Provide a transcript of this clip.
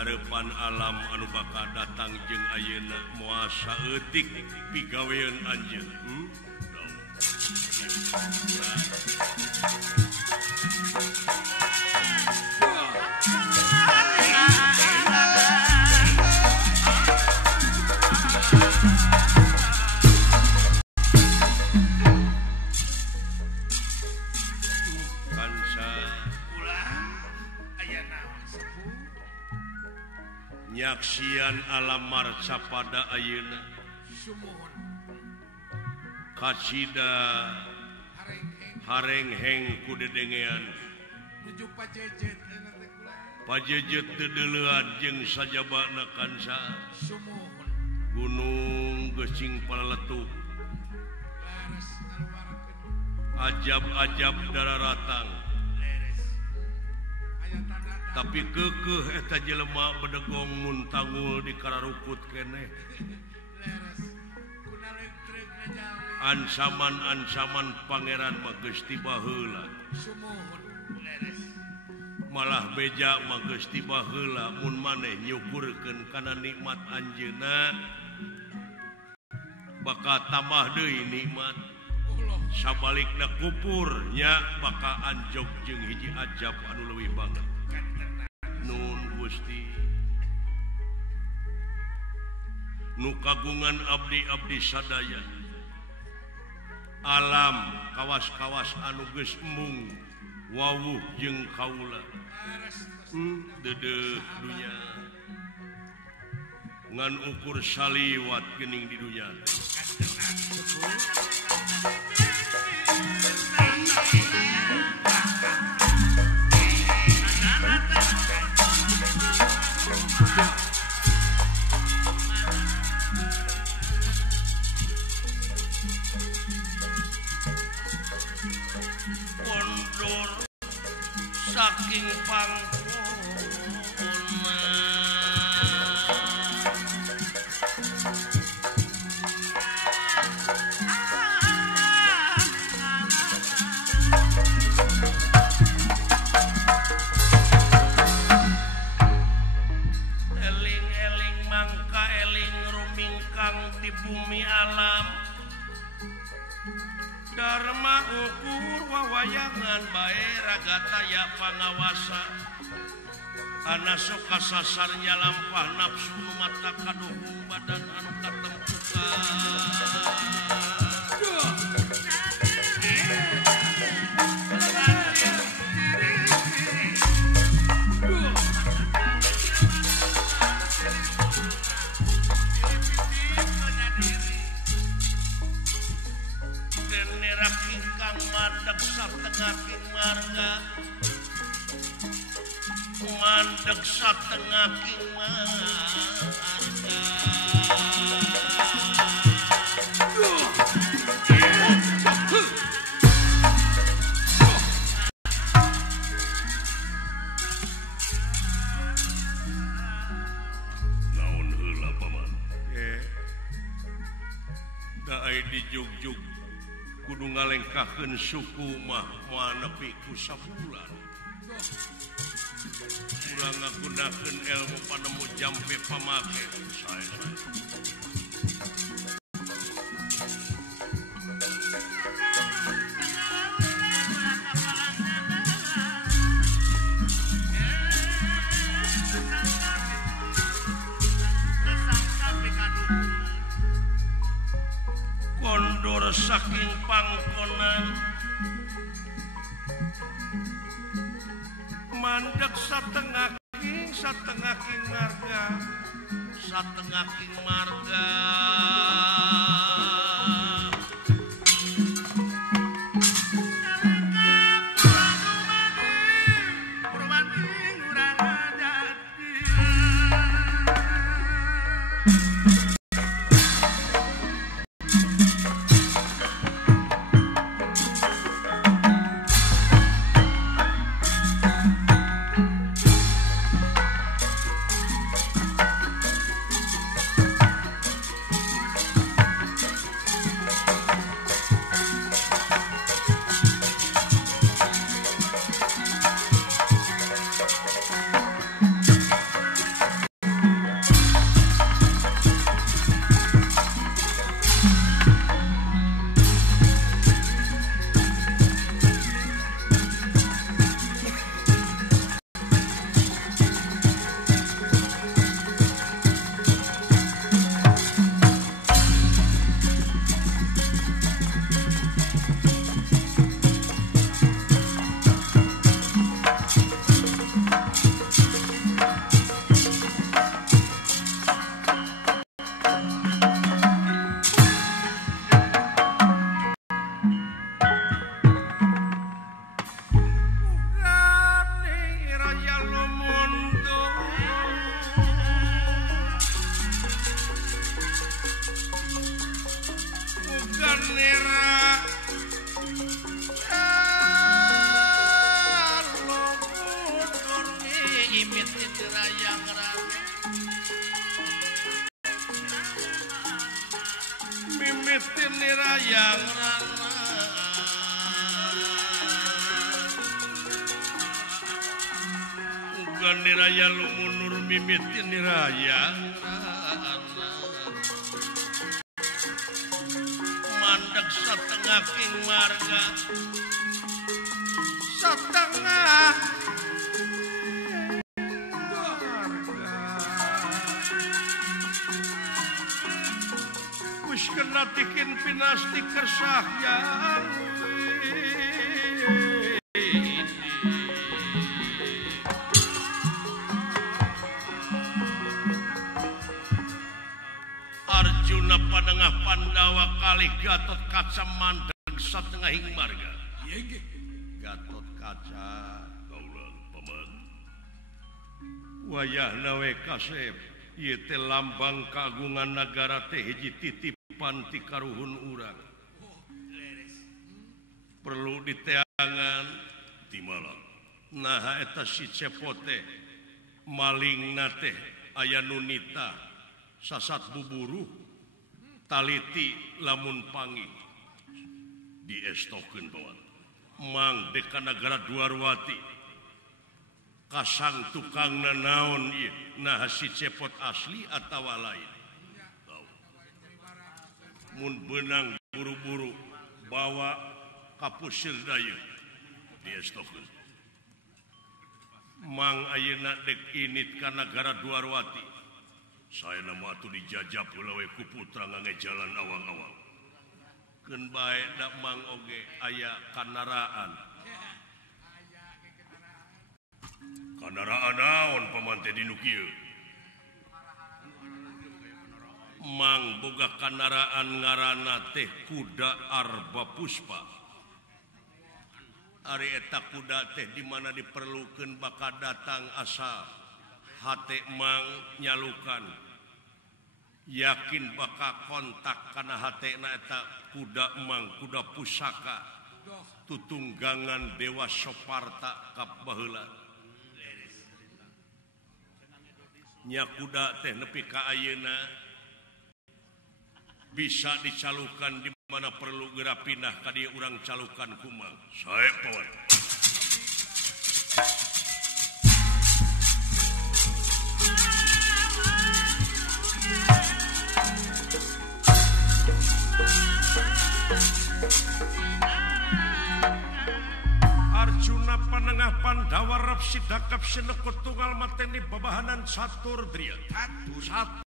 Harepan alam anu bakal datang jeung ayeuna moal saeutik pigawean anjeun. Nyaksian alam marca pada ayeuna kacida harengheng ku dedengean pajejet teu deuleuan jeung sajabana kansa gunung geucing paleletuk ajab-ajab dararatang tapi kekeh eta jelema bedegong mun tangul di kararukut keneh ancaman pangeran mah geus tiba heula malah beja mah geus tiba heula mun maneh nyukurkeun kana nikmat anjeunna bakal tambah deui nikmat sabalikna kupur nya bakal anjog jeung hiji ajab anu leuwih banget. Nun Gusti nu kagungan abdi-abdi sadaya alam kawas-kawas anu geus embung wawuh jeung kaula deudeuh dunya ngan ukur saliwat geuning di dunya kondur saking pangkona eling-eling mangka eling rumingkang di bumi alam Dharma ukur wawayangan bae ragataya pangawasa ana sok kasasarnya lampah nafsu mata kaduhu badan anu katempukan mandeg satengah king marga naon heula paman da aya di jugjug kudu ngalengkahkeun suku mah moal nepi ku sabulan urang ngagunakeun ilmu panemu jampe pamake sae-sae kondur saking pangkonan mandek satengah king marga mimitin nirayang ugan niraya lumunur mimitin nirayang mandeg satengah king marga setengah wis kena tikin pinasti kersah yang Arjuna panengah Pandawa kalih Gatot Kaca mandeg satengah ing marga. Gatot Kaca kaulah paman. Wayahna we kasep ieu teh lambang kagungan nagara teh hiji titipan ti karuhun urang. Perlu diteangan ti malang. Nah eta si cepot teh malingna teh aya nu nita sasat buburu taliti lamun pangi diestokeun bawan mang deka nagara Dwarwati kasang tukangna naon ieu nah si cepot asli atawa lain mun beunang buru-buru bawa ka puseur dayeung diestokeun mang ayeuna dek init ka nagara Dwarwati saya nama atuh dijajab heula we ku putra ngangge jalan awang-awang keun bae da mang oge aya kandaraan naon paman teh dinu kieu mang boga kandaraan ngaranna teh kuda Arba Puspa ari eta kuda teh di mana diperlukeun bakal datang asa hate mang nyalukan yakin bakal kontak kana hatena eta kuda mang kuda pusaka tutunggangan Dewa Soparta kap baheula nya kuda teh nepi ka ayeuna bisa dicalukan di mana perlu geura pindah ka dieu urang calukan kumang sae pawan Arjuna panengah Pandawa rap sidakap sinekut tunggal mateni babahanan Saturdria.